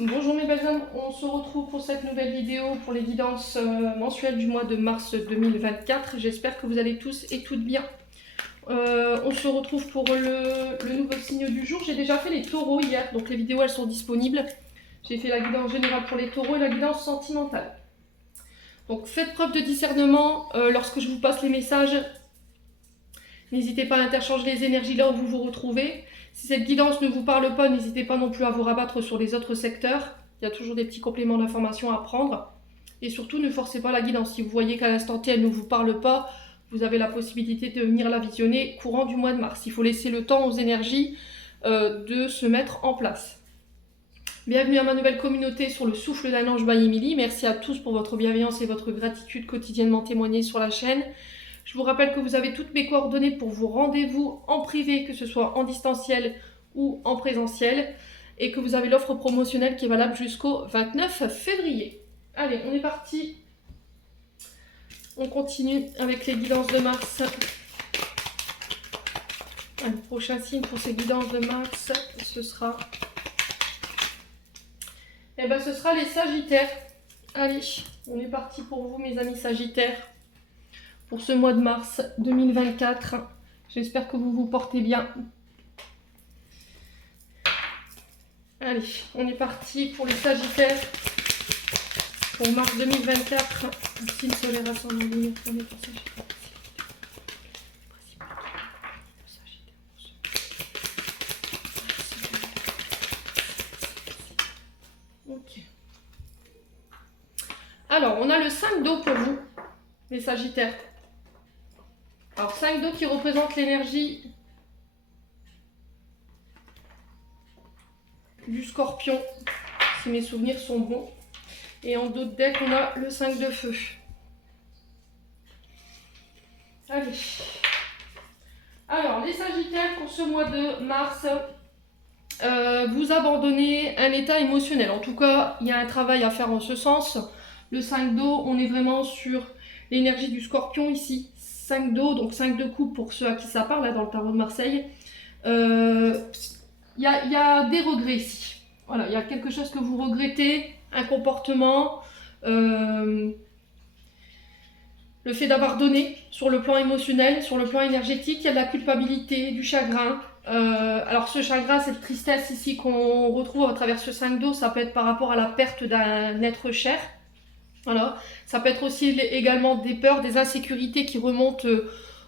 Bonjour mes belles âmes, on se retrouve pour cette nouvelle vidéo pour les guidances mensuelles du mois de mars 2024. J'espère que vous allez tous et toutes bien. On se retrouve pour le nouveau signe du jour. J'ai déjà fait les taureaux hier, donc les vidéos elles sont disponibles. J'ai fait la guidance générale pour les taureaux et la guidance sentimentale. Donc faites preuve de discernement lorsque je vous passe les messages. N'hésitez pas à interchanger les énergies là où vous vous retrouvez. Si cette guidance ne vous parle pas, n'hésitez pas non plus à vous rabattre sur les autres secteurs. Il y a toujours des petits compléments d'information à prendre. Et surtout, ne forcez pas la guidance. Si vous voyez qu'à l'instant T, elle ne vous parle pas, vous avez la possibilité de venir la visionner courant du mois de mars. Il faut laisser le temps aux énergies de se mettre en place. Bienvenue à ma nouvelle communauté sur le souffle d'un ange by Emily. Merci à tous pour votre bienveillance et votre gratitude quotidiennement témoignée sur la chaîne. Je vous rappelle que vous avez toutes mes coordonnées pour vos rendez-vous en privé, que ce soit en distanciel ou en présentiel, et que vous avez l'offre promotionnelle qui est valable jusqu'au 29 février. Allez, on est parti. On continue avec les guidances de mars. Le prochain signe pour ces guidances de mars, ce sera... ce sera les Sagittaires. Allez, on est parti pour vous mes amis Sagittaires. Pour ce mois de mars 2024. J'espère que vous vous portez bien. Allez, on est parti pour les Sagittaires. Pour mars 2024. Signe solaire ascendant lunaire pour les Sagittaires. Ok. Alors, on a le 5 d'eau pour vous, les Sagittaires. Alors 5 d'eau qui représente l'énergie du Scorpion, si mes souvenirs sont bons. Et en dos de deck, on a le 5 de feu. Allez. Alors, les Sagittaires, pour ce mois de mars, vous abandonnez un état émotionnel. En tout cas, il y a un travail à faire en ce sens. Le 5 d'eau, on est vraiment sur l'énergie du Scorpion ici. 5 d'eau, donc 5 de coupe pour ceux à qui ça parle, là, dans le tarot de Marseille. Il y a des regrets ici. Voilà, il y a quelque chose que vous regrettez, un comportement, le fait d'avoir donné sur le plan émotionnel, sur le plan énergétique, il y a de la culpabilité, du chagrin. Alors ce chagrin, cette tristesse ici qu'on retrouve à travers ce 5 d'eau, ça peut être par rapport à la perte d'un être cher. Voilà. Ça peut être aussi également des peurs, des insécurités qui remontent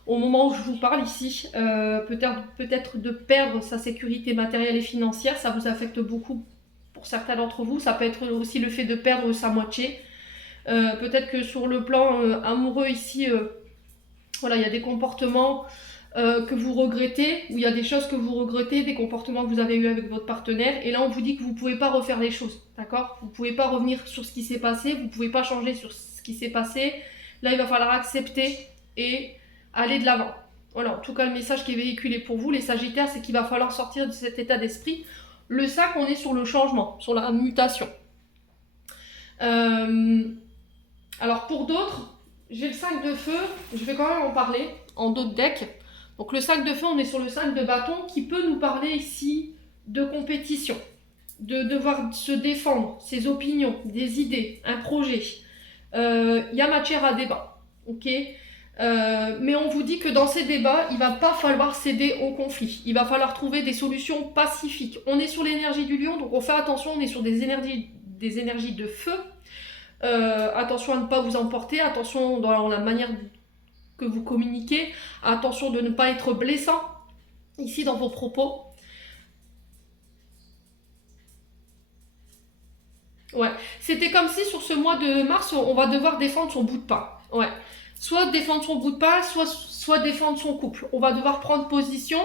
au moment où je vous parle ici. Peut-être de perdre sa sécurité matérielle et financière, ça vous affecte beaucoup pour certains d'entre vous. Ça peut être aussi le fait de perdre sa moitié. Peut-être que sur le plan amoureux ici, voilà, il y a des comportements que vous regrettez, ou il y a des choses que vous regrettez, des comportements que vous avez eu avec votre partenaire, et là on vous dit que vous ne pouvez pas refaire les choses, d'accord? Vous ne pouvez pas revenir sur ce qui s'est passé, vous ne pouvez pas changer sur ce qui s'est passé, là il va falloir accepter et aller de l'avant. Voilà, en tout cas le message qui est véhiculé pour vous les Sagittaires, c'est qu'il va falloir sortir de cet état d'esprit. Le 5, on est sur le changement, sur la mutation. Alors pour d'autres, j'ai le 5 de feu, je vais quand même en parler en d'autres decks. Donc le 5 de feu, on est sur le 5 de bâton qui peut nous parler ici de compétition, de devoir se défendre, ses opinions, des idées, un projet. Il y a matière à débat, ok, mais on vous dit que dans ces débats, il ne va pas falloir céder au conflit. Il va falloir trouver des solutions pacifiques. On est sur l'énergie du lion, donc on fait attention, on est sur des énergies de feu. Attention à ne pas vous emporter, attention dans la manière que vous communiquez, attention de ne pas être blessant ici dans vos propos. Ouais, c'était comme si sur ce mois de mars, on va devoir défendre son bout de pain. Ouais, soit défendre son bout de pain, soit défendre son couple. On va devoir prendre position,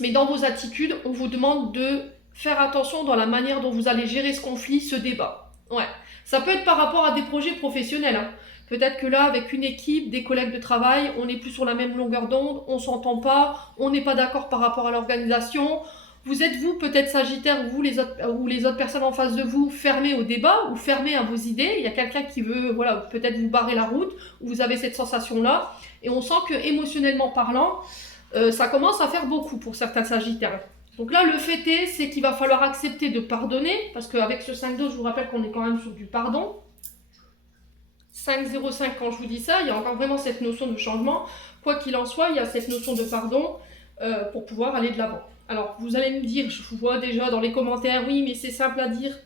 mais dans vos attitudes, on vous demande de faire attention dans la manière dont vous allez gérer ce conflit, ce débat. Ouais, ça peut être par rapport à des projets professionnels, hein. Peut-être que là, avec une équipe, des collègues de travail, on n'est plus sur la même longueur d'onde, on ne s'entend pas, on n'est pas d'accord par rapport à l'organisation. Vous êtes, vous, peut-être Sagittaire, vous, les autres personnes en face de vous, fermées au débat ou fermées à vos idées. Il y a quelqu'un qui veut, voilà, peut-être vous barrer la route, ou vous avez cette sensation-là. Et on sent que, émotionnellement parlant, ça commence à faire beaucoup pour certains Sagittaires. Donc là, le fait est, c'est qu'il va falloir accepter de pardonner, parce qu'avec ce 5-2, je vous rappelle qu'on est quand même sur du pardon. 5-0-5, quand je vous dis ça, il y a encore vraiment cette notion de changement. Quoi qu'il en soit, il y a cette notion de pardon pour pouvoir aller de l'avant. Alors, vous allez me dire, je vous vois déjà dans les commentaires, oui, mais c'est simple à dire,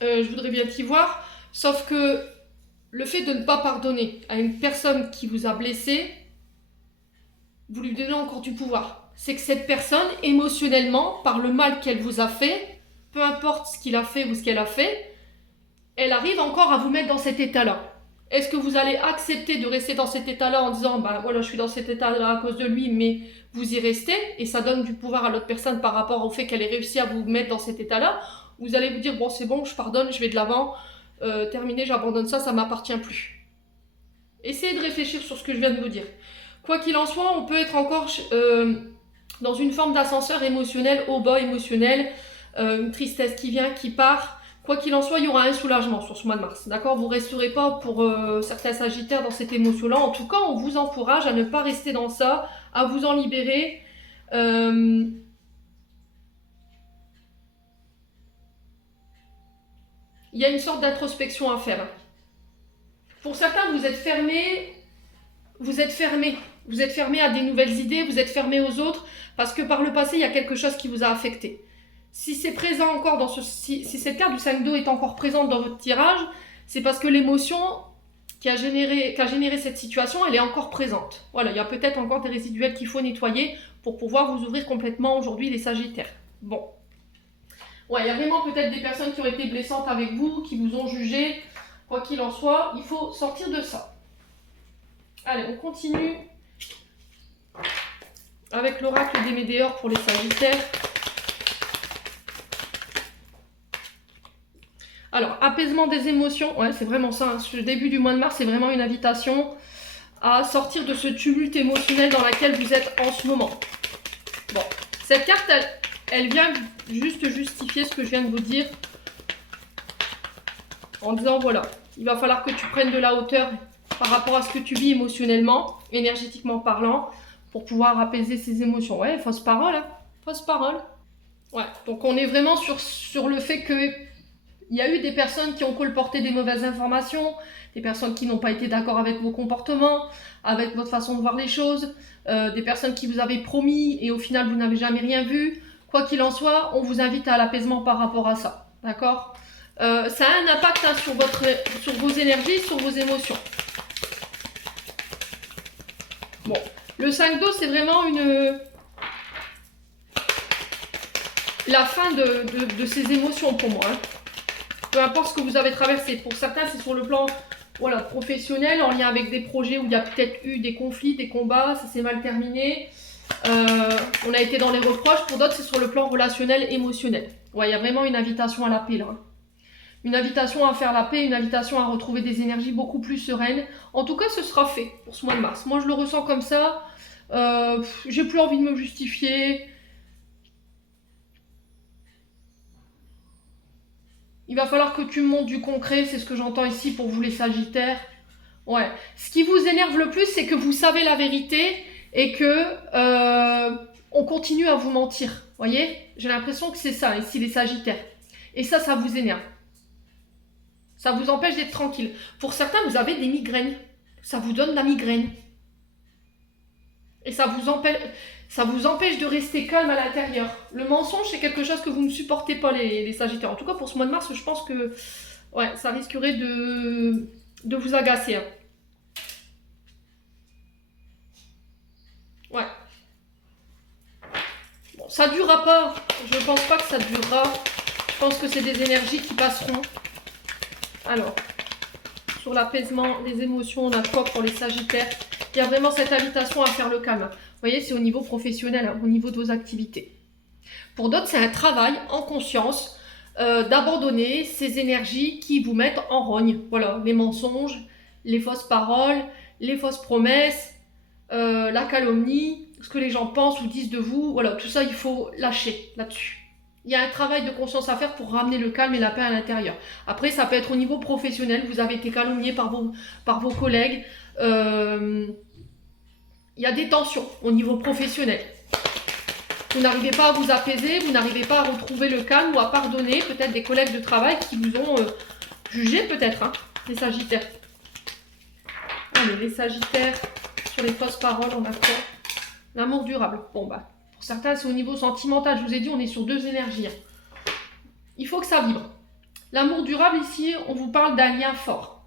je voudrais bien t'y voir. Sauf que le fait de ne pas pardonner à une personne qui vous a blessé, vous lui donnez encore du pouvoir. C'est que cette personne, émotionnellement, par le mal qu'elle vous a fait, peu importe ce qu'il a fait ou ce qu'elle a fait, elle arrive encore à vous mettre dans cet état-là. Est-ce que vous allez accepter de rester dans cet état-là en disant, bah voilà, je suis dans cet état-là à cause de lui, mais vous y restez, et ça donne du pouvoir à l'autre personne par rapport au fait qu'elle ait réussi à vous mettre dans cet état-là. Vous allez vous dire, bon c'est bon, je pardonne, je vais de l'avant, terminé, j'abandonne ça, ça m'appartient plus. Essayez de réfléchir sur ce que je viens de vous dire. Quoi qu'il en soit, on peut être encore dans une forme d'ascenseur émotionnel, au bas émotionnel, une tristesse qui vient, qui part. Quoi qu'il en soit, il y aura un soulagement sur ce mois de mars. D'accord? Vous ne resterez pas pour certains sagittaires dans cette émotion-là. En tout cas, on vous encourage à ne pas rester dans ça, à vous en libérer. Il y a une sorte d'introspection à faire. Pour certains, vous êtes fermés. Vous êtes fermé à des nouvelles idées, vous êtes fermé aux autres, parce que par le passé, il y a quelque chose qui vous a affecté. Si c'est présent encore dans si cette carte du 5-2 est encore présente dans votre tirage, c'est parce que l'émotion qui a généré cette situation, elle est encore présente. Voilà, il y a peut-être encore des résiduels qu'il faut nettoyer pour pouvoir vous ouvrir complètement aujourd'hui les sagittaires. Bon. Ouais, il y a vraiment peut-être des personnes qui ont été blessantes avec vous, qui vous ont jugé. Quoi qu'il en soit, il faut sortir de ça. Allez, on continue avec l'oracle des Médéors pour les Sagittaires. Alors, apaisement des émotions, ouais, c'est vraiment ça. Hein. Ce début du mois de mars, c'est vraiment une invitation à sortir de ce tumulte émotionnel dans lequel vous êtes en ce moment. Bon, cette carte, elle vient juste justifier ce que je viens de vous dire en disant, voilà, il va falloir que tu prennes de la hauteur par rapport à ce que tu vis émotionnellement, énergétiquement parlant, pour pouvoir apaiser ces émotions. Ouais, fausse parole, hein. Fausse parole. Ouais, donc on est vraiment sur le fait que il y a eu des personnes qui ont colporté des mauvaises informations, des personnes qui n'ont pas été d'accord avec vos comportements, avec votre façon de voir les choses, des personnes qui vous avaient promis et au final vous n'avez jamais rien vu. Quoi qu'il en soit, on vous invite à l'apaisement par rapport à ça. D'accord? Ça a un impact hein, sur vos énergies, sur vos émotions. Bon, le 5 d'eau, c'est vraiment la fin de ces émotions pour moi. Hein. Peu importe ce que vous avez traversé. Pour certains, c'est sur le plan voilà, professionnel, en lien avec des projets où il y a peut-être eu des conflits, des combats, ça s'est mal terminé. On a été dans les reproches. Pour d'autres, c'est sur le plan relationnel, émotionnel. Ouais, il y a vraiment une invitation à la paix là. Une invitation à faire la paix, une invitation à retrouver des énergies beaucoup plus sereines. En tout cas, ce sera fait pour ce mois de mars. Moi, je le ressens comme ça. J'ai plus envie de me justifier. Il va falloir que tu me montres du concret, c'est ce que j'entends ici pour vous les Sagittaires. Ouais. Ce qui vous énerve le plus, c'est que vous savez la vérité et que on continue à vous mentir. Voyez? J'ai l'impression que c'est ça, ici les Sagittaires. Et ça vous énerve. Ça vous empêche d'être tranquille. Pour certains, vous avez des migraines. Ça vous donne la migraine. Et ça vous empêche de rester calme à l'intérieur. Le mensonge, c'est quelque chose que vous ne supportez pas, les Sagittaires. En tout cas, pour ce mois de mars, je pense que ouais, ça risquerait de vous agacer. Hein. Ouais. Bon, ça ne durera pas. Je ne pense pas que ça durera. Je pense que c'est des énergies qui passeront. Alors, sur l'apaisement des émotions, on a quoi pour les Sagittaires? Il y a vraiment cette invitation à faire le calme. Vous voyez, c'est au niveau professionnel, hein, au niveau de vos activités. Pour d'autres, c'est un travail en conscience d'abandonner ces énergies qui vous mettent en rogne. Voilà, les mensonges, les fausses paroles, les fausses promesses, la calomnie, ce que les gens pensent ou disent de vous. Voilà, tout ça, il faut lâcher là-dessus. Il y a un travail de conscience à faire pour ramener le calme et la paix à l'intérieur. Après, ça peut être au niveau professionnel. Vous avez été calomnié par vos collègues. Il y a des tensions au niveau professionnel. Vous n'arrivez pas à vous apaiser, vous n'arrivez pas à retrouver le calme ou à pardonner peut-être des collègues de travail qui vous ont jugé peut-être, hein, les Sagittaires. Allez, les Sagittaires, sur les fausses paroles, on a quoi? L'amour durable. Bon, bah, pour certains, c'est au niveau sentimental. Je vous ai dit, on est sur deux énergies. Hein. Il faut que ça vibre. L'amour durable, ici, on vous parle d'un lien fort.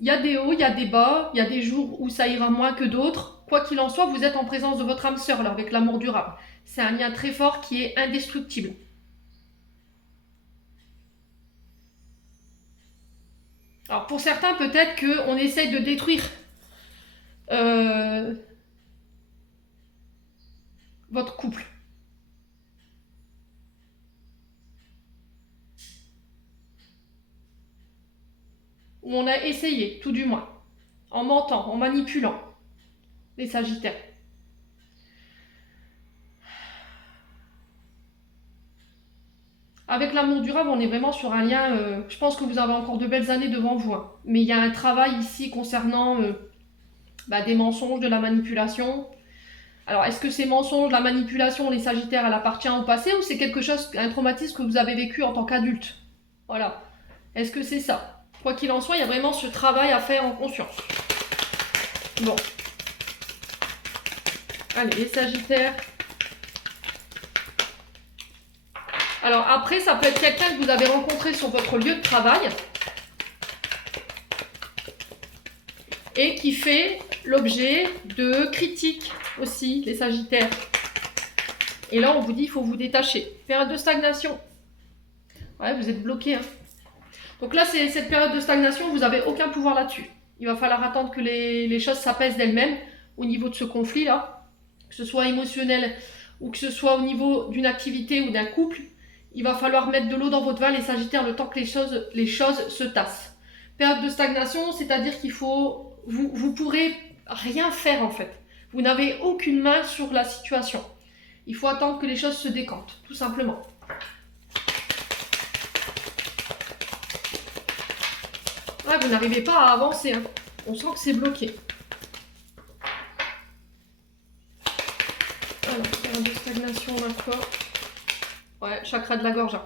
Il y a des hauts, il y a des bas, il y a des jours où ça ira moins que d'autres. Quoi qu'il en soit, vous êtes en présence de votre âme sœur, là, avec l'amour durable. C'est un lien très fort qui est indestructible. Alors, pour certains, peut-être qu'on essaye de détruire votre couple. Ou on a essayé, tout du moins, en mentant, en manipulant, les Sagittaires. Avec l'amour durable, on est vraiment sur un lien, je pense que vous avez encore de belles années devant vous. Hein. Mais il y a un travail ici concernant des mensonges, de la manipulation. Alors, est-ce que ces mensonges, la manipulation, les Sagittaires, elle appartient au passé ou c'est quelque chose, un traumatisme que vous avez vécu en tant qu'adulte? Voilà. Est-ce que c'est ça? Quoi qu'il en soit, il y a vraiment ce travail à faire en conscience. Bon. Allez, les Sagittaires. Alors après, ça peut être quelqu'un que vous avez rencontré sur votre lieu de travail et qui fait l'objet de critiques aussi, les Sagittaires. Et là, on vous dit, il faut vous détacher. Période de stagnation. Ouais, vous êtes bloqué. Hein. Donc là, c'est cette période de stagnation, vous n'avez aucun pouvoir là-dessus. Il va falloir attendre que les choses s'apaisent d'elles-mêmes au niveau de ce conflit-là, que ce soit émotionnel ou que ce soit au niveau d'une activité ou d'un couple. Il va falloir mettre de l'eau dans votre vin, les Sagittaires, le temps que les choses se tassent. Période de stagnation, c'est-à-dire qu'il faut... Vous pourrez rien faire en fait. Vous n'avez aucune main sur la situation. Il faut attendre que les choses se décantent, tout simplement. Ouais, vous n'arrivez pas à avancer. Hein. On sent que c'est bloqué. Alors, période de stagnation, d'accord. Ouais, chakra de la gorge. Hein.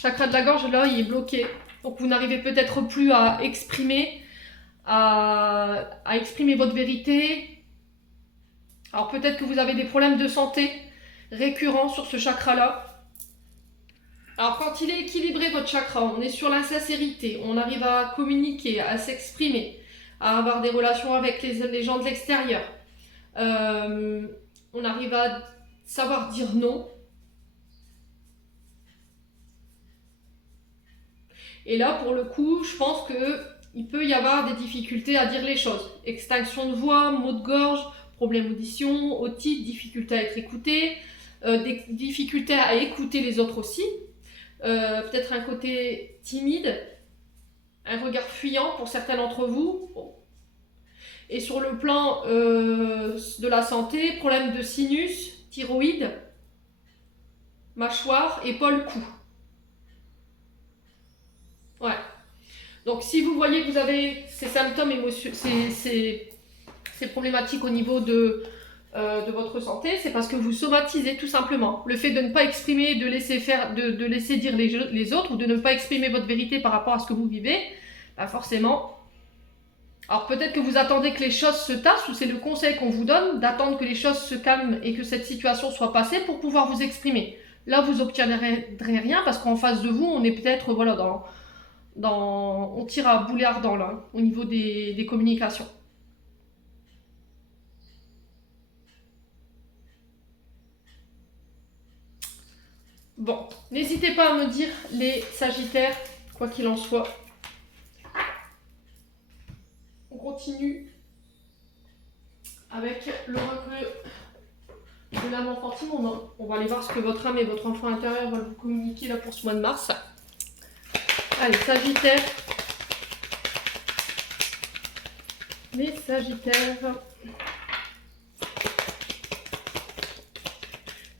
Chakra de la gorge, là, il est bloqué. Donc, vous n'arrivez peut-être plus à exprimer, à exprimer votre vérité. Alors, peut-être que vous avez des problèmes de santé récurrents sur ce chakra-là. Alors, quand il est équilibré, votre chakra, on est sur l'insincérité, on arrive à communiquer, à s'exprimer, à avoir des relations avec les gens de l'extérieur. On arrive à savoir dire non. Et là, pour le coup, je pense qu'il peut y avoir des difficultés à dire les choses. Extinction de voix, maux de gorge, problème d'audition, otite, difficulté à être écouté, des difficultés à écouter les autres aussi. Peut-être un côté timide, un regard fuyant pour certains d'entre vous. Bon. Et sur le plan de la santé, problème de sinus, thyroïde, mâchoire, épaule, cou. Ouais. Donc si vous voyez que vous avez ces symptômes ces problématiques au niveau de votre santé, c'est parce que vous somatisez tout simplement. Le fait de ne pas exprimer, de laisser faire, de laisser dire les autres, ou de ne pas exprimer votre vérité par rapport à ce que vous vivez, bah forcément. Alors peut-être que vous attendez que les choses se tassent, ou c'est le conseil qu'on vous donne, d'attendre que les choses se calment et que cette situation soit passée pour pouvoir vous exprimer. Là, vous n'obtiendrez rien parce qu'en face de vous, on est peut-être voilà, on tire à boulet ardent là, au niveau des communications. Bon, n'hésitez pas à me dire les Sagittaires, quoi qu'il en soit. On continue avec l'oracle de l'âme enfantine. On va aller voir ce que votre âme et votre enfant intérieur veulent vous communiquer là pour ce mois de mars. Allez, Sagittaire. Les Sagittaires.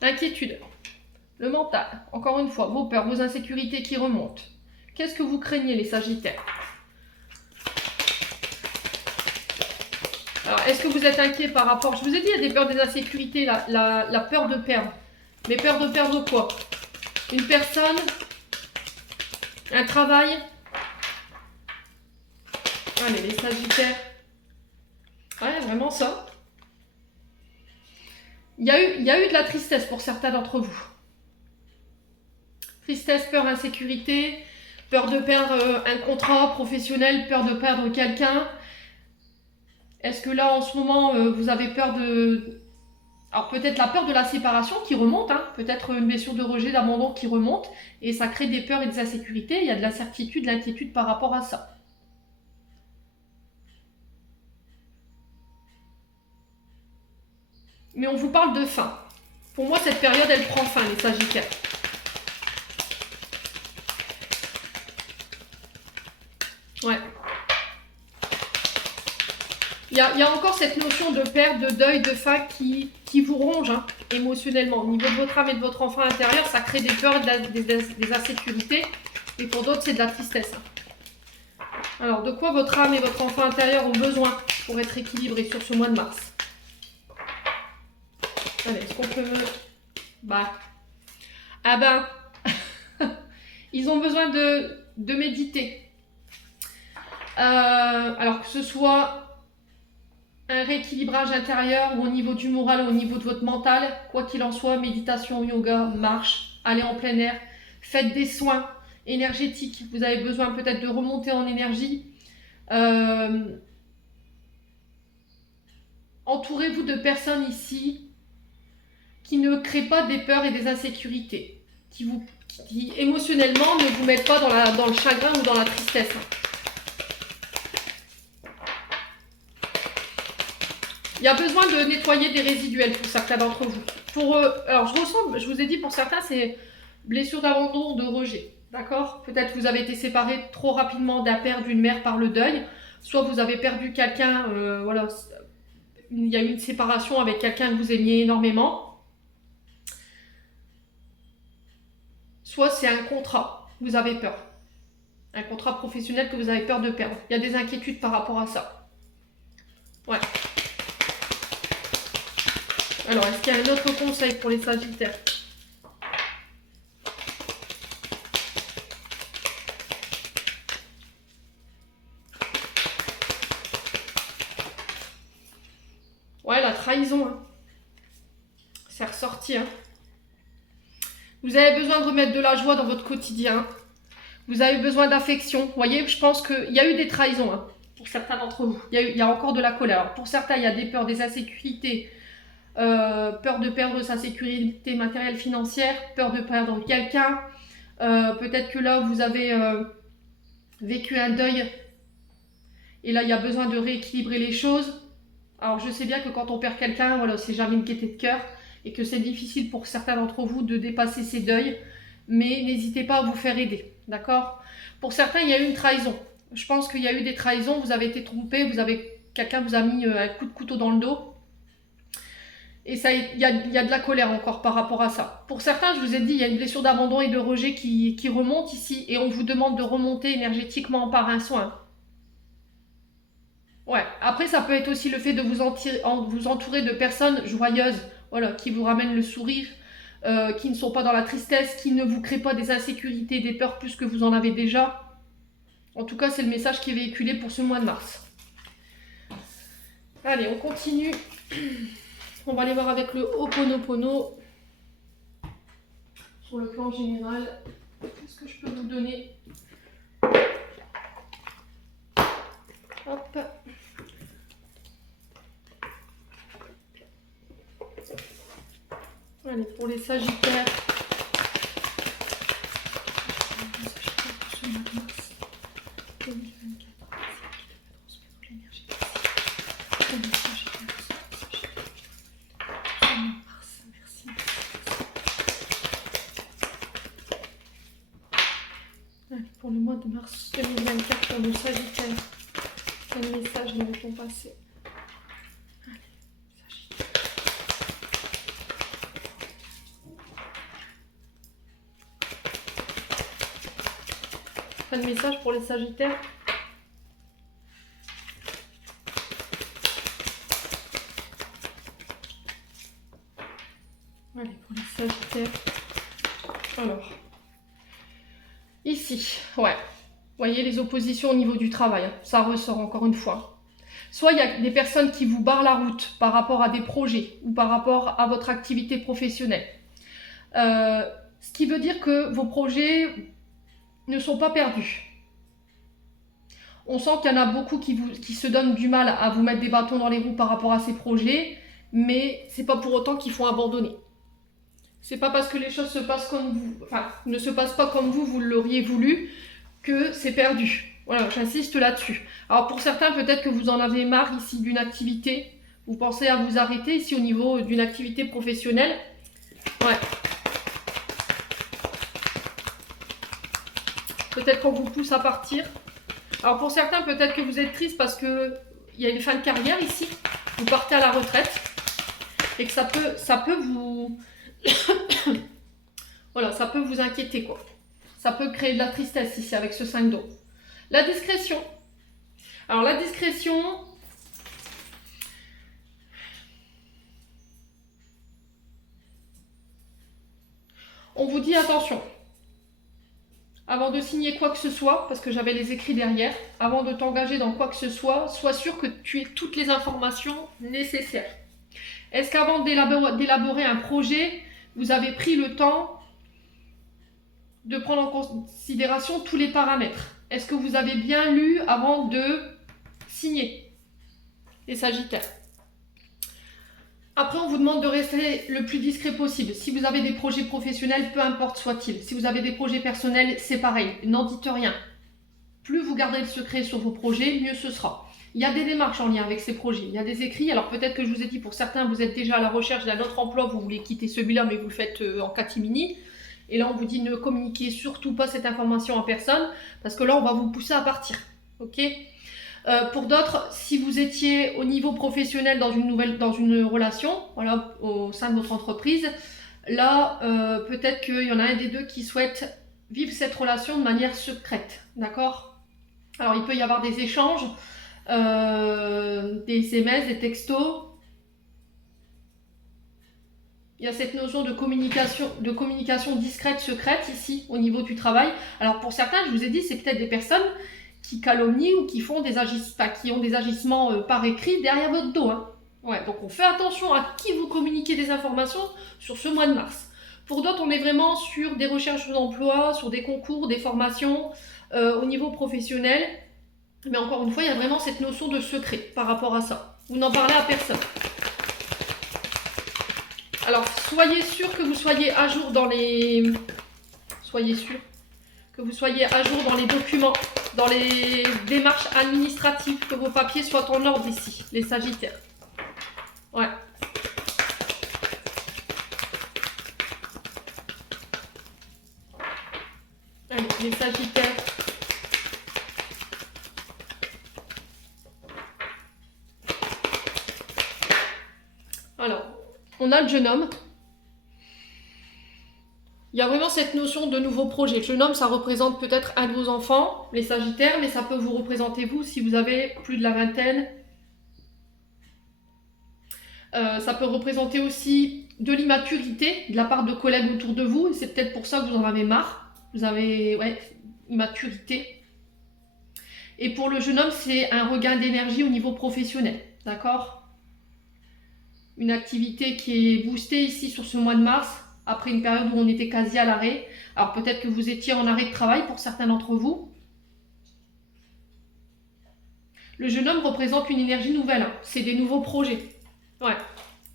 L'inquiétude. Le mental. Encore une fois, vos peurs, vos insécurités qui remontent. Qu'est-ce que vous craignez, les Sagittaires? Alors, est-ce que vous êtes inquiet par rapport... Je vous ai dit, il y a des peurs, des insécurités, la peur de perdre. Mais peur de perdre quoi? Une personne, un travail. Allez, les Sagittaires. Ouais, vraiment ça. Il y a eu de la tristesse pour certains d'entre vous. Tristesse, peur, insécurité, peur de perdre un contrat professionnel, peur de perdre quelqu'un. Est-ce que là, en ce moment, vous avez peur de... Alors peut-être la peur de la séparation qui remonte, hein, peut-être une blessure de rejet, d'abandon qui remonte, et ça crée des peurs et des insécurités, il y a de l'incertitude, de l'inquiétude par rapport à ça. Mais on vous parle de fin. Pour moi, cette période, elle prend fin, les Sagittaires. Ouais. Il y a encore cette notion de perte, de deuil, de fin qui vous ronge hein, émotionnellement. Au niveau de votre âme et de votre enfant intérieur, ça crée des peurs, des insécurités. Et pour d'autres, c'est de la tristesse. Alors, de quoi votre âme et votre enfant intérieur ont besoin pour être équilibrés sur ce mois de mars? Allez, est-ce qu'on peut... Bah... Ah ben... Ils ont besoin de méditer. Alors que ce soit un rééquilibrage intérieur ou au niveau du moral ou au niveau de votre mental, quoi qu'il en soit, méditation, yoga, marche, aller en plein air, faites des soins énergétiques. Vous avez besoin peut-être de remonter en énergie. Entourez-vous de personnes ici qui ne créent pas des peurs et des insécurités, qui émotionnellement ne vous mettent pas dans le chagrin ou dans la tristesse. Il y a besoin de nettoyer des résiduels pour certains d'entre vous. Alors je vous ai dit pour certains c'est blessure d'abandon, de rejet. D'accord? Peut-être vous avez été séparés trop rapidement d'un père, d'une mère par le deuil. Soit vous avez perdu quelqu'un, voilà, il y a eu une séparation avec quelqu'un que vous aimiez énormément. Soit c'est un contrat, vous avez peur. Un contrat professionnel que vous avez peur de perdre. Il y a des inquiétudes par rapport à ça. Ouais. Alors, est-ce qu'il y a un autre conseil pour les Sagittaires? Ouais, la trahison. Hein. C'est ressorti. Hein. Vous avez besoin de remettre de la joie dans votre quotidien. Vous avez besoin d'affection. Vous voyez, je pense qu'il y a eu des trahisons hein, pour certains d'entre vous. Il y a encore de la colère. Alors, pour certains, il y a des peurs, des insécurités. Peur de perdre sa sécurité matérielle financière, peur de perdre quelqu'un. Peut-être que là, vous avez vécu un deuil. Et là, il y a besoin de rééquilibrer les choses. Alors, je sais bien que quand on perd quelqu'un, voilà, c'est jamais une gaieté de cœur. Et que c'est difficile pour certains d'entre vous de dépasser ces deuils. Mais n'hésitez pas à vous faire aider. D'accord? Pour certains, il y a eu une trahison. Je pense qu'il y a eu des trahisons. Vous avez été trompé. Quelqu'un vous a mis un coup de couteau dans le dos. Et il y a de la colère encore par rapport à ça. Pour certains, je vous ai dit, il y a une blessure d'abandon et de rejet qui remonte ici. Et on vous demande de remonter énergétiquement par un soin. Ouais. Après, ça peut être aussi le fait de vous entourer de personnes joyeuses. Voilà, qui vous ramènent le sourire. Qui ne sont pas dans la tristesse. Qui ne vous créent pas des insécurités, des peurs plus que vous en avez déjà. En tout cas, c'est le message qui est véhiculé pour ce mois de mars. Allez, on continue. On va aller voir avec le Ho'oponopono sur le plan général. Qu'est-ce que je peux vous donner? Hop. Allez, pour les Sagittaires. Pour le mois de mars 2024 pour le Sagittaire, quel message nous vont passer? Allez, Sagittaire. Pas de message pour les Sagittaires? Alors, ici, ouais. Vous voyez les oppositions au niveau du travail, hein. Ça ressort encore une fois. Soit il y a des personnes qui vous barrent la route par rapport à des projets ou par rapport à votre activité professionnelle. Ce qui veut dire que vos projets ne sont pas perdus. On sent qu'il y en a beaucoup qui se donnent du mal à vous mettre des bâtons dans les roues par rapport à ces projets, mais c'est pas pour autant qu'il faut abandonner. C'est pas parce que les choses se passent comme vous, enfin, ne se passent pas comme vous l'auriez voulu, que c'est perdu. Voilà, j'insiste là-dessus. Alors pour certains, peut-être que vous en avez marre ici d'une activité, vous pensez à vous arrêter ici au niveau d'une activité professionnelle. Ouais. Peut-être qu'on vous pousse à partir. Alors pour certains, peut-être que vous êtes triste parce qu'il y a une fin de carrière ici. Vous partez à la retraite et que ça peut vous... voilà, ça peut vous inquiéter, quoi. Ça peut créer de la tristesse ici avec ce 5 d'eau. La discrétion. Alors la discrétion... On vous dit attention. Avant de signer quoi que ce soit, parce que j'avais les écrits derrière, avant de t'engager dans quoi que ce soit, sois sûr que tu aies toutes les informations nécessaires. Est-ce qu'avant d'élaborer un projet, vous avez pris le temps de prendre en considération tous les paramètres? Est-ce que vous avez bien lu avant de signer? Les Sagittaires. Après, on vous demande de rester le plus discret possible. Si vous avez des projets professionnels, peu importe soit-il. Si vous avez des projets personnels, c'est pareil. N'en dites rien. Plus vous gardez le secret sur vos projets, mieux ce sera. Il y a des démarches en lien avec ces projets. Il y a des écrits. Alors peut-être que je vous ai dit, pour certains, vous êtes déjà à la recherche d'un autre emploi. Vous voulez quitter celui-là, mais vous le faites en catimini. Et là, on vous dit ne communiquez surtout pas cette information à personne. Parce que là, on va vous pousser à partir. Ok ? Pour d'autres, si vous étiez au niveau professionnel dans une relation, voilà, au sein de votre entreprise, là, peut-être qu'il y en a un des deux qui souhaite vivre cette relation de manière secrète, d'accord? Alors, il peut y avoir des échanges, des SMS, des textos. Il y a cette notion de communication discrète, secrète ici, au niveau du travail. Alors, pour certains, je vous ai dit, c'est peut-être des personnes qui calomnient ou qui ont des agissements par écrit derrière votre dos. Hein. Ouais, donc on fait attention à qui vous communiquez des informations sur ce mois de mars. Pour d'autres, on est vraiment sur des recherches d'emploi, sur des concours, des formations au niveau professionnel. Mais encore une fois, il y a vraiment cette notion de secret par rapport à ça. Vous n'en parlez à personne. Alors, soyez sûr que vous soyez à jour dans les... Soyez sûr que vous soyez à jour dans les documents, dans les démarches administratives, que vos papiers soient en ordre ici, les Sagittaires. Ouais. Allez, les Sagittaires. Alors, on a le jeune homme. Il y a vraiment cette notion de nouveau projet. Le jeune homme, ça représente peut-être un de vos enfants, les Sagittaires, mais ça peut vous représenter vous si vous avez plus de la vingtaine. Ça peut représenter aussi de l'immaturité de la part de collègues autour de vous. Et c'est peut-être pour ça que vous en avez marre. Vous avez, immaturité. Et pour le jeune homme, c'est un regain d'énergie au niveau professionnel. D'accord? Une activité qui est boostée ici sur ce mois de mars. Après une période où on était quasi à l'arrêt. Alors peut-être que vous étiez en arrêt de travail pour certains d'entre vous. Le jeune homme représente une énergie nouvelle. Hein. C'est des nouveaux projets. Ouais,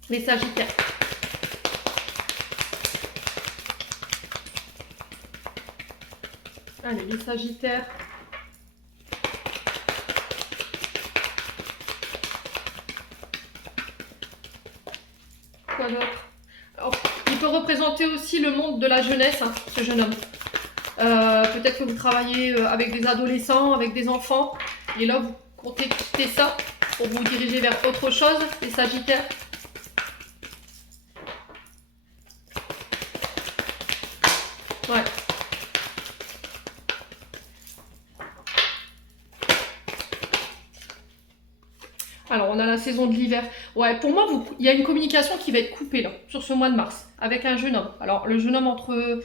les Sagittaires. Allez, les Sagittaires. Quoi d'autre? Il peut représenter aussi le monde de la jeunesse, hein, ce jeune homme. Peut-être que vous travaillez avec des adolescents, avec des enfants, et là vous comptez quitter ça pour vous diriger vers autre chose, les Sagittaires. Ouais. Alors, on a la saison de l'hiver. Ouais, pour moi, il y a une communication qui va être coupée là, sur ce mois de mars, avec un jeune homme. Alors, le jeune homme entre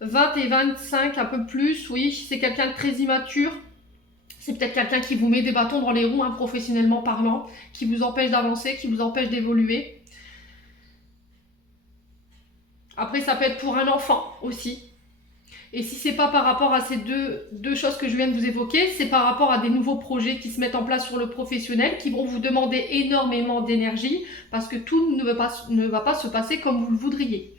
20 et 25, un peu plus, oui, c'est quelqu'un de très immature. C'est peut-être quelqu'un qui vous met des bâtons dans les roues, hein, professionnellement parlant, qui vous empêche d'avancer, qui vous empêche d'évoluer. Après, ça peut être pour un enfant aussi. Et si c'est pas par rapport à ces deux choses que je viens de vous évoquer, c'est par rapport à des nouveaux projets qui se mettent en place sur le professionnel, qui vont vous demander énormément d'énergie, parce que tout ne va pas se passer comme vous le voudriez.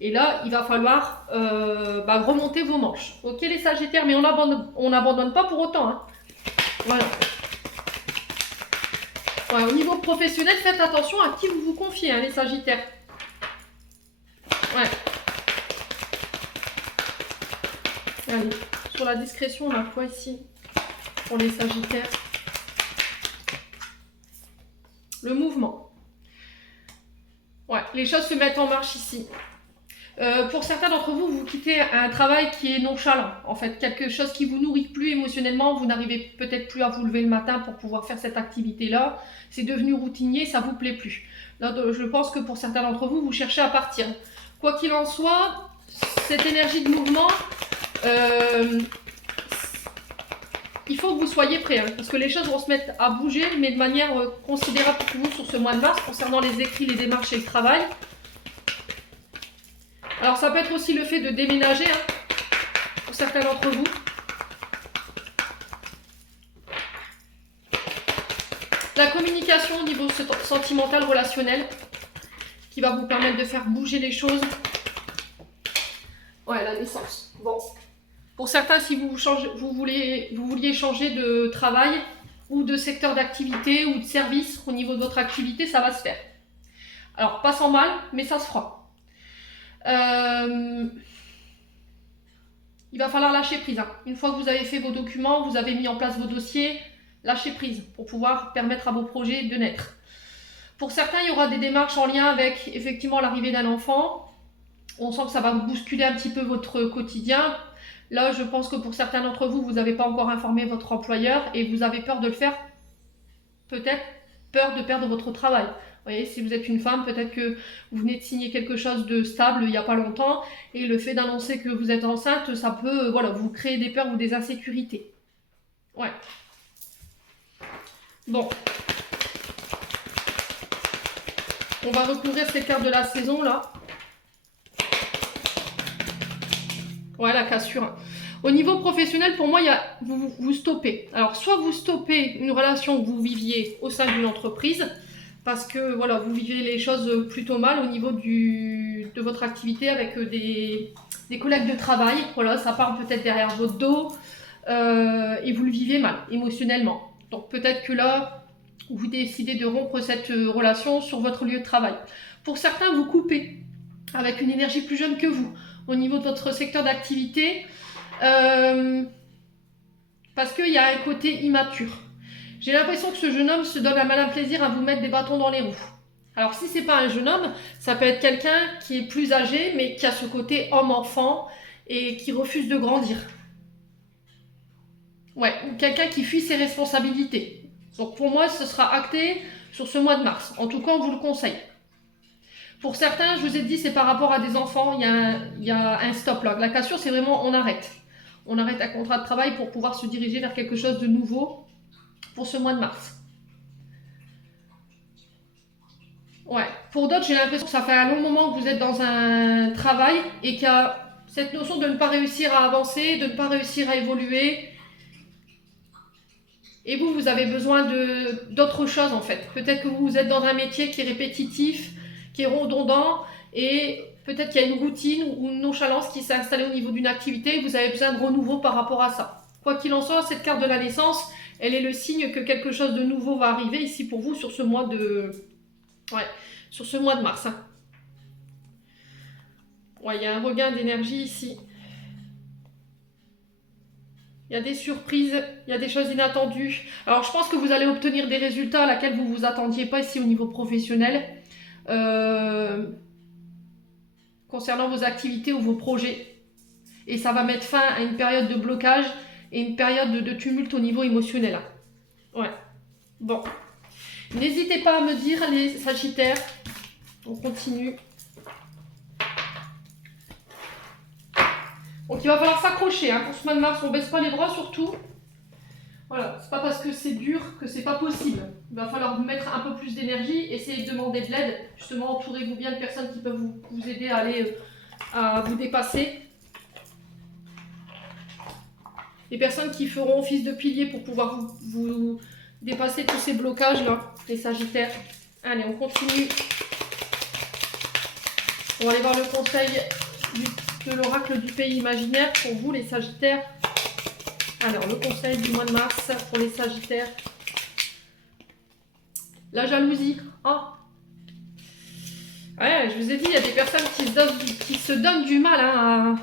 Et là, il va falloir remonter vos manches. Ok les Sagittaires, mais on n'abandonne pas pour autant. Hein. Voilà. Ouais, au niveau professionnel, faites attention à qui vous vous confiez, hein, les Sagittaires. Ouais. Allez, sur la discrétion, on a quoi ici pour les Sagittaires? Le mouvement. Ouais, les choses se mettent en marche ici. Pour certains d'entre vous, vous quittez un travail qui est nonchalant. En fait, quelque chose qui vous nourrit plus émotionnellement. Vous n'arrivez peut-être plus à vous lever le matin pour pouvoir faire cette activité-là. C'est devenu routinier, ça vous plaît plus. Là, je pense que pour certains d'entre vous, vous cherchez à partir. Quoi qu'il en soit, cette énergie de mouvement, il faut que vous soyez prêts, hein, parce que les choses vont se mettre à bouger, mais de manière considérable pour vous sur ce mois de mars, concernant les écrits, les démarches et le travail. Alors ça peut être aussi le fait de déménager, hein, pour certains d'entre vous. La communication au niveau sentimental, relationnel, qui va vous permettre de faire bouger les choses. Ouais, la naissance. Bon. Pour certains, si vous vouliez changer de travail ou de secteur d'activité ou de service au niveau de votre activité, ça va se faire. Alors, pas sans mal, mais ça se fera. Il va falloir lâcher prise. Hein. Une fois que vous avez fait vos documents, vous avez mis en place vos dossiers, lâchez prise pour pouvoir permettre à vos projets de naître. Pour certains, il y aura des démarches en lien avec effectivement l'arrivée d'un enfant. On sent que ça va bousculer un petit peu votre quotidien. Là, je pense que pour certains d'entre vous, vous n'avez pas encore informé votre employeur et vous avez peur de le faire. Peut-être peur de perdre votre travail. Vous voyez, si vous êtes une femme, peut-être que vous venez de signer quelque chose de stable il n'y a pas longtemps et le fait d'annoncer que vous êtes enceinte, ça peut vous créer des peurs ou des insécurités. Ouais. Bon. On va recouvrir ces cartes de la saison là. Ouais, la cassure. Au niveau professionnel, pour moi, vous stoppez. Alors, soit vous stoppez une relation que vous viviez au sein d'une entreprise, parce que voilà, vous vivez les choses plutôt mal au niveau de votre activité avec des collègues de travail. Voilà, ça parle peut-être derrière votre dos et vous le vivez mal émotionnellement. Donc, peut-être que là, vous décidez de rompre cette relation sur votre lieu de travail. Pour certains, vous coupez avec une énergie plus jeune que vous au niveau de votre secteur d'activité parce qu'il y a un côté immature. J'ai l'impression que ce jeune homme se donne un malin plaisir à vous mettre des bâtons dans les roues. Alors si c'est pas un jeune homme, ça peut être quelqu'un qui est plus âgé mais qui a ce côté homme-enfant et qui refuse de grandir. Ouais, ou quelqu'un qui fuit ses responsabilités. Donc pour moi, ce sera acté sur ce mois de mars. En tout cas, on vous le conseille. Pour certains, je vous ai dit, c'est par rapport à des enfants, il y a un stop là. La cassure, c'est vraiment on arrête. On arrête un contrat de travail pour pouvoir se diriger vers quelque chose de nouveau pour ce mois de mars. Ouais. Pour d'autres, j'ai l'impression que ça fait un long moment que vous êtes dans un travail et qu'il y a cette notion de ne pas réussir à avancer, de ne pas réussir à évoluer. Et vous avez besoin d'autre chose en fait. Peut-être que vous êtes dans un métier qui est répétitif, qui est redondant et peut-être qu'il y a une routine ou une nonchalance qui s'est installée au niveau d'une activité et vous avez besoin de renouveau par rapport à ça. Quoi qu'il en soit, cette carte de la naissance, elle est le signe que quelque chose de nouveau va arriver ici pour vous sur ce mois de, sur ce mois de mars. Hein. Ouais, il y a un regain d'énergie ici. Il y a des surprises, il y a des choses inattendues. Alors, je pense que vous allez obtenir des résultats à laquelle vous ne vous attendiez pas ici au niveau professionnel. Concernant vos activités ou vos projets. Et ça va mettre fin à une période de blocage et une période de tumulte au niveau émotionnel. Ouais. Bon. N'hésitez pas à me dire, les Sagittaires. On continue. Donc il va falloir s'accrocher, hein. Pour ce mois de mars, on baisse pas les bras surtout. Voilà, c'est pas parce que c'est dur que c'est pas possible. Il va falloir vous mettre un peu plus d'énergie, essayer de demander de l'aide. Justement, entourez-vous bien de personnes qui peuvent vous aider à aller à vous dépasser. Des personnes qui feront office de pilier pour pouvoir vous dépasser tous ces blocages là, les sagittaires. Allez, on continue. On va aller voir le conseil de l'oracle du pays imaginaire pour vous les sagittaires. Alors, le conseil du mois de mars pour les sagittaires. La jalousie. Ah. Ouais, je vous ai dit, il y a des personnes qui se donnent du mal hein,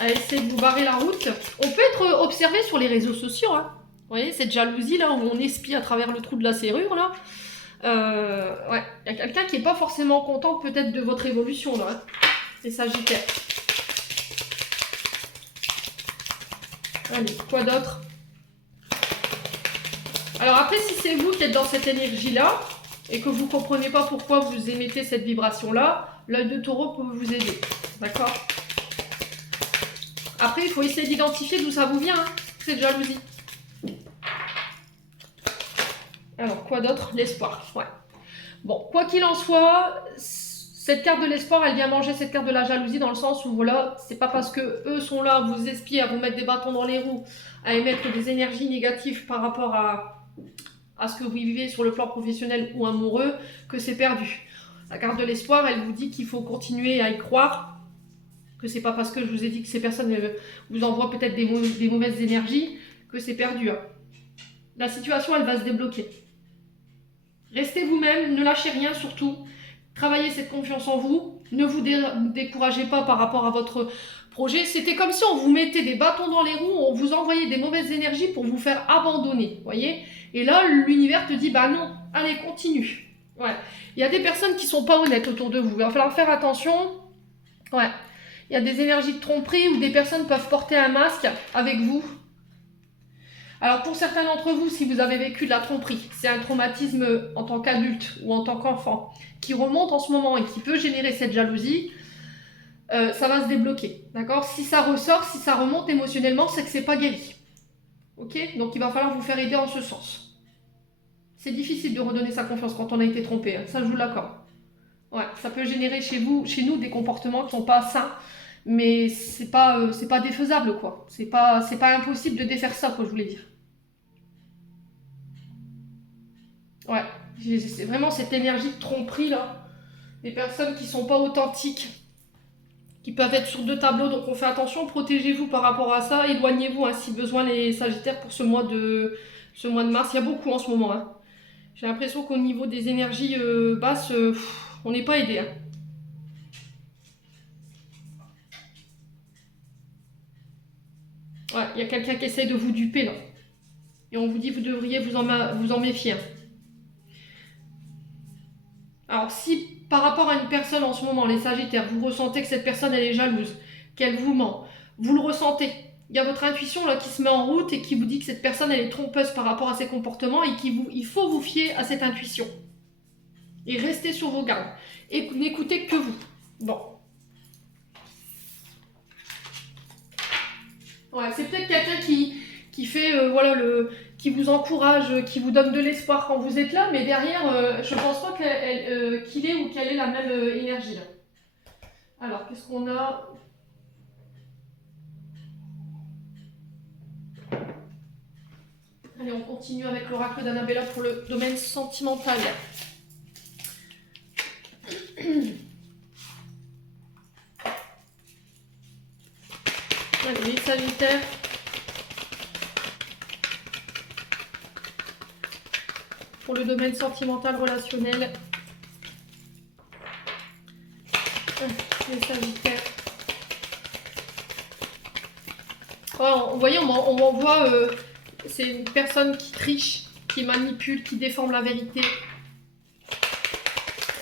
à essayer de vous barrer la route. On peut être observé sur les réseaux sociaux. Hein. Vous voyez, cette jalousie là, où on espie à travers le trou de la serrure là. Ouais, il y a quelqu'un qui n'est pas forcément content peut-être de votre évolution là, hein, les sagittaires. Allez, quoi d'autre? Alors après, si c'est vous qui êtes dans cette énergie-là, et que vous ne comprenez pas pourquoi vous émettez cette vibration-là, l'œil de taureau peut vous aider. D'accord? Après, il faut essayer d'identifier d'où ça vous vient, hein, cette jalousie. Alors, quoi d'autre? L'espoir. Ouais. Bon, quoi qu'il en soit, cette carte de l'espoir, elle vient manger cette carte de la jalousie dans le sens où, voilà, c'est pas parce que eux sont là à vous espier, à vous mettre des bâtons dans les roues, à émettre des énergies négatives par rapport à ce que vous vivez sur le plan professionnel ou amoureux, que c'est perdu. La carte de l'espoir, elle vous dit qu'il faut continuer à y croire, que c'est pas parce que je vous ai dit que ces personnes vous envoient peut-être des mauvaises énergies, que c'est perdu. Hein. La situation, elle va se débloquer. Restez vous-même, ne lâchez rien surtout. Travaillez cette confiance en vous. Ne vous découragez pas par rapport à votre projet. C'était comme si on vous mettait des bâtons dans les roues, on vous envoyait des mauvaises énergies pour vous faire abandonner. Voyez? Et là, l'univers te dit, bah non, allez, continue. Ouais. Il y a des personnes qui sont pas honnêtes autour de vous. Il va falloir faire attention. Ouais. Il y a des énergies de tromperie où des personnes peuvent porter un masque avec vous. Alors pour certains d'entre vous, si vous avez vécu de la tromperie, c'est un traumatisme en tant qu'adulte ou en tant qu'enfant qui remonte en ce moment et qui peut générer cette jalousie, ça va se débloquer. D'accord? Si ça ressort, si ça remonte émotionnellement, c'est que c'est pas guéri. Ok? Donc il va falloir vous faire aider en ce sens. C'est difficile de redonner sa confiance quand on a été trompé, hein. Ça je vous l'accorde. Ouais, ça peut générer chez nous, des comportements qui sont pas sains, mais c'est pas défaisable quoi. C'est pas impossible de défaire ça, quoi, je voulais dire. Ouais, c'est vraiment cette énergie de tromperie là. Des personnes qui sont pas authentiques, qui peuvent être sur deux tableaux, donc on fait attention, protégez-vous par rapport à ça, éloignez-vous hein, si besoin les sagittaires pour ce mois de mars. Il y a beaucoup en ce moment. Hein. J'ai l'impression qu'au niveau des énergies basses, on n'est pas aidé. Hein. Ouais, il y a quelqu'un qui essaye de vous duper là. Et on vous dit que vous devriez vous en méfier. Hein. Alors si par rapport à une personne en ce moment, les sagittaires, vous ressentez que cette personne elle est jalouse, qu'elle vous ment, vous le ressentez. Il y a votre intuition là qui se met en route et qui vous dit que cette personne elle est trompeuse par rapport à ses comportements et il faut vous fier à cette intuition. Et restez sur vos gardes. Et n'écoutez que vous. Bon. Ouais, c'est peut-être quelqu'un qui fait voilà qui vous encourage, qui vous donne de l'espoir quand vous êtes là, mais derrière, je pense pas qu'il ait ou qu'elle ait la même énergie là. Alors, qu'est-ce qu'on a? Allez, on continue avec l'oracle d'Annabella pour le domaine sentimental. Allez, les sagittaires. Pour le domaine sentimental relationnel. Les sagittaires. Oh, vous voyez, on m'envoie... c'est une personne qui triche, qui manipule, qui déforme la vérité.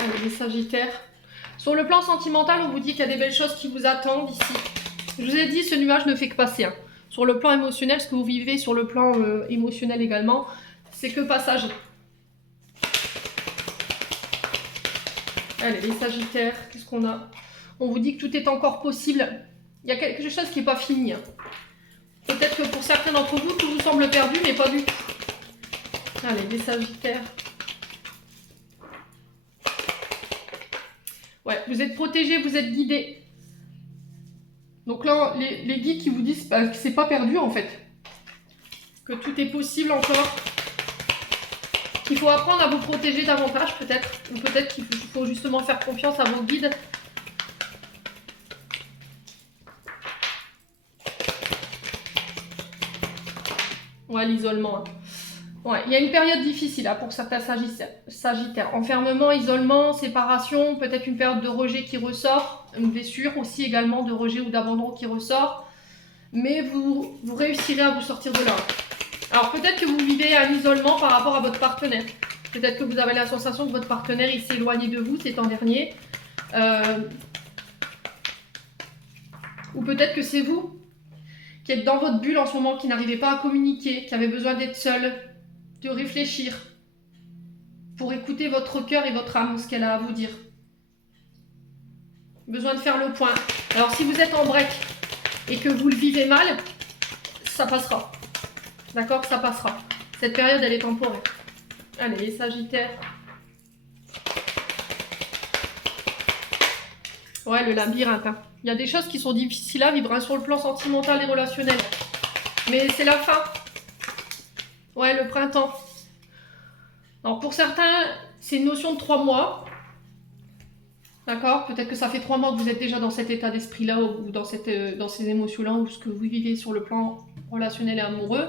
Allez, les sagittaires. Sur le plan sentimental, on vous dit qu'il y a des belles choses qui vous attendent ici. Je vous ai dit, ce nuage ne fait que passer. Hein. Sur le plan émotionnel, ce que vous vivez sur le plan émotionnel également, c'est que passager. Allez, les sagittaires, qu'est-ce qu'on a? On vous dit que tout est encore possible. Il y a quelque chose qui n'est pas fini. Hein. Peut-être que pour certains d'entre vous, tout vous semble perdu, mais pas du tout. Allez, les Sagittaires. Ouais, vous êtes protégés, vous êtes guidés. Donc là, les guides qui vous disent que c'est pas perdu en fait. Que tout est possible encore. Qu'il faut apprendre à vous protéger davantage peut-être. Ou peut-être qu'il faut justement faire confiance à vos guides. Ouais, l'isolement. Ouais, il y a une période difficile là, pour certains Sagittaires. Enfermement, isolement, séparation, peut-être une période de rejet qui ressort, une blessure aussi également de rejet ou d'abandon qui ressort. Mais vous réussirez à vous sortir de là. Alors peut-être que vous vivez un isolement par rapport à votre partenaire. Peut-être que vous avez la sensation que votre partenaire il s'est éloigné de vous ces temps derniers. Ou peut-être que c'est vous qui êtes dans votre bulle en ce moment, qui n'arrivez pas à communiquer, qui avez besoin d'être seul, de réfléchir, pour écouter votre cœur et votre âme, ce qu'elle a à vous dire. Besoin de faire le point. Alors si vous êtes en break et que vous le vivez mal, ça passera. D'accord, ça passera. Cette période, elle est temporaire. Allez, les Sagittaires. Ouais, le labyrinthe. Hein. Il y a des choses qui sont difficiles à vivre hein, sur le plan sentimental et relationnel. Mais c'est la fin. Ouais, le printemps. Alors pour certains, c'est une notion de 3 mois. D'accord? Peut-être que ça fait 3 mois que vous êtes déjà dans cet état d'esprit-là ou dans ces émotions-là ou ce que vous vivez sur le plan relationnel et amoureux.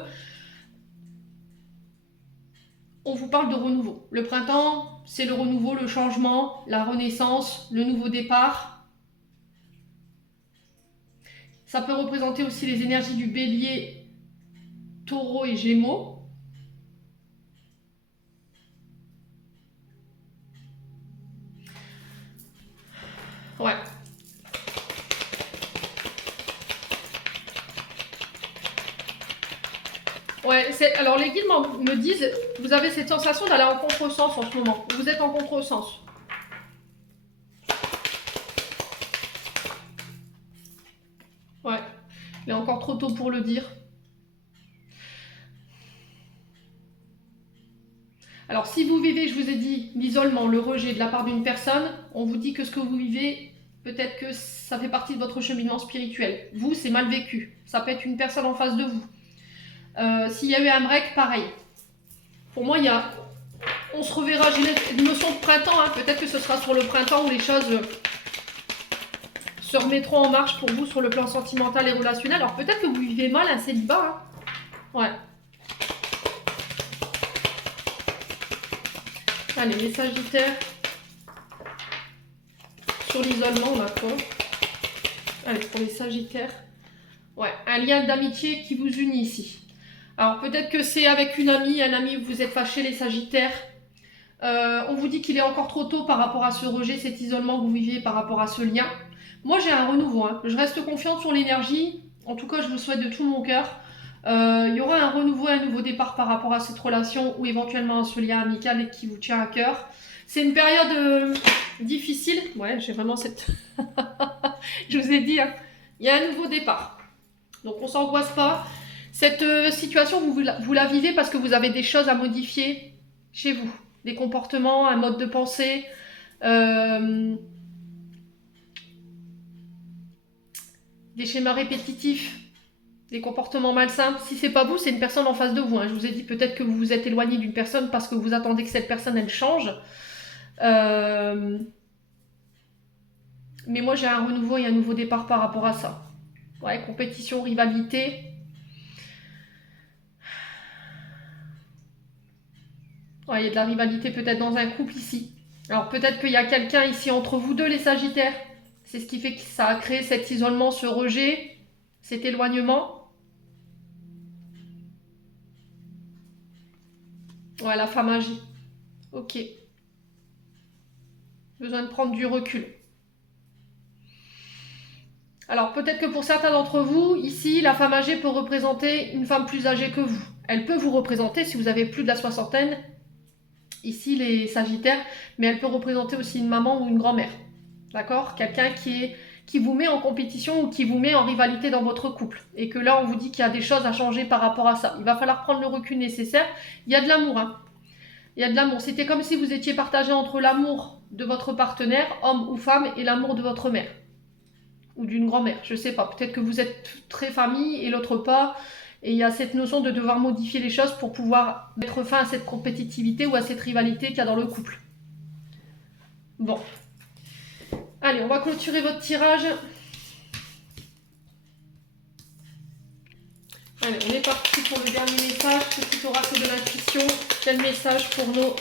On vous parle de renouveau. Le printemps, c'est le renouveau, le changement, la renaissance, le nouveau départ. Ça peut représenter aussi les énergies du Bélier, Taureau et Gémeaux. Ouais. Ouais, alors les guides me disent, vous avez cette sensation d'aller en contresens en ce moment. Vous êtes en contresens. Ouais, il est encore trop tôt pour le dire. Alors si vous vivez, je vous ai dit, l'isolement, le rejet de la part d'une personne, on vous dit que ce que vous vivez, peut-être que ça fait partie de votre cheminement spirituel. Vous, c'est mal vécu. Ça peut être une personne en face de vous. S'il y a eu un break, pareil. Pour moi, on se reverra. J'ai une notion de printemps. Hein. Peut-être que ce sera sur le printemps où les choses se remettront en marche pour vous sur le plan sentimental et relationnel. Alors peut-être que vous vivez mal un célibat. Hein. Ouais. Allez, les Sagittaires. Sur l'isolement, d'accord. Allez, pour les Sagittaires. Ouais, un lien d'amitié qui vous unit ici. Alors peut-être que c'est avec une amie, un ami où vous êtes fâchés, les Sagittaires. On vous dit qu'il est encore trop tôt par rapport à ce rejet, cet isolement que vous vivez par rapport à ce lien. Moi j'ai un renouveau, hein. Je reste confiante sur l'énergie. En tout cas, je vous souhaite de tout mon cœur. Il y aura un renouveau, un nouveau départ par rapport à cette relation ou éventuellement à ce lien amical et qui vous tient à cœur. C'est une période difficile. Ouais, j'ai vraiment cette... Je vous ai dit, hein, il y a un nouveau départ. Donc on ne s'angoisse pas. Cette situation, vous la vivez parce que vous avez des choses à modifier chez vous. Des comportements, un mode de pensée. Des schémas répétitifs. Des comportements malsains. Si c'est pas vous, c'est une personne en face de vous. Hein. Je vous ai dit peut-être que vous vous êtes éloigné d'une personne parce que vous attendez que cette personne, elle change. Mais moi, j'ai un renouveau et un nouveau départ par rapport à ça. Ouais, compétition, rivalité. Ouais, il y a de la rivalité peut-être dans un couple ici. Alors peut-être qu'il y a quelqu'un ici entre vous deux, les Sagittaires. C'est ce qui fait que ça a créé cet isolement, ce rejet, cet éloignement. Ouais, la femme agit. Ok. Besoin de prendre du recul. Alors peut-être que pour certains d'entre vous, ici, la femme âgée peut représenter une femme plus âgée que vous. Elle peut vous représenter si vous avez plus de la soixantaine, ici les Sagittaires, mais elle peut représenter aussi une maman ou une grand-mère. D'accord? Quelqu'un qui vous met en compétition ou qui vous met en rivalité dans votre couple. Et que là, on vous dit qu'il y a des choses à changer par rapport à ça. Il va falloir prendre le recul nécessaire. Il y a de l'amour, hein. Il y a de l'amour. C'était comme si vous étiez partagé entre l'amour de votre partenaire, homme ou femme, et l'amour de votre mère. Ou d'une grand-mère, je sais pas. Peut-être que vous êtes très famille et l'autre pas. Et il y a cette notion de devoir modifier les choses pour pouvoir mettre fin à cette compétitivité ou à cette rivalité qu'il y a dans le couple. Bon. Allez, on va clôturer votre tirage. Allez, on est parti pour le dernier message. Petit oracle de l'intuition. Quel message pour nos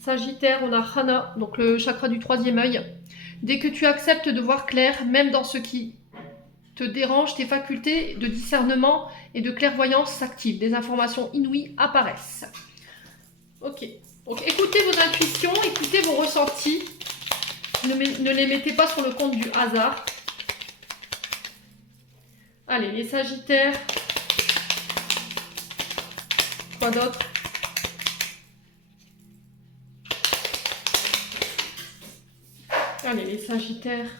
Sagittaires? On a Hana, donc le chakra du troisième œil. Dès que tu acceptes de voir clair, même dans ce qui te dérange, tes facultés de discernement et de clairvoyance s'activent. Des informations inouïes apparaissent. Ok. Donc écoutez vos intuitions, écoutez vos ressentis. Ne les mettez pas sur le compte du hasard. Allez, les Sagittaires. Quoi d'autre? Allez, les Sagittaires.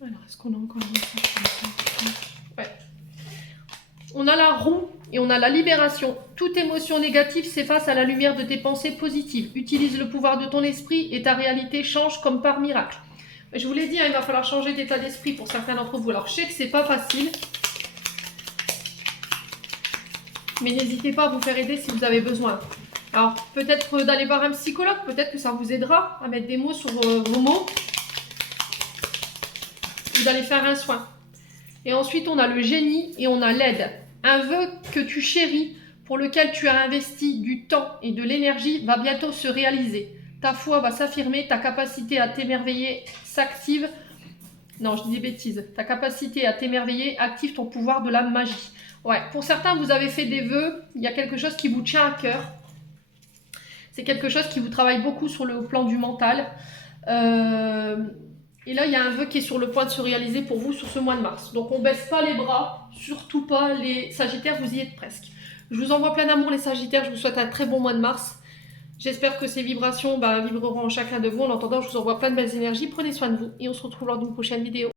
Alors, est-ce qu'on a encore un message? Ouais. On a la roue et on a la libération. Toute émotion négative s'efface à la lumière de tes pensées positives. Utilise le pouvoir de ton esprit et ta réalité change comme par miracle. Je vous l'ai dit, hein, il va falloir changer d'état d'esprit pour certains d'entre vous. Alors, je sais que c'est pas facile. Mais n'hésitez pas à vous faire aider si vous avez besoin. Alors, peut-être d'aller voir un psychologue, peut-être que ça vous aidera à mettre des mots sur vos mots. Vous allez faire un soin. Et ensuite, on a le génie et on a l'aide. Un vœu que tu chéris, pour lequel tu as investi du temps et de l'énergie, va bientôt se réaliser. Ta foi va s'affirmer, ta capacité à t'émerveiller s'active. Non, je dis des bêtises. Ta capacité à t'émerveiller active ton pouvoir de la magie. Ouais, pour certains, vous avez fait des vœux, il y a quelque chose qui vous tient à cœur. C'est quelque chose qui vous travaille beaucoup sur le plan du mental. Et là, il y a un vœu qui est sur le point de se réaliser pour vous sur ce mois de mars. Donc, on ne baisse pas les bras, surtout pas les Sagittaires, vous y êtes presque. Je vous envoie plein d'amour les Sagittaires, je vous souhaite un très bon mois de mars. J'espère que ces vibrations vibreront en chacun de vous. En attendant, je vous envoie plein de belles énergies. Prenez soin de vous et on se retrouve lors d'une prochaine vidéo.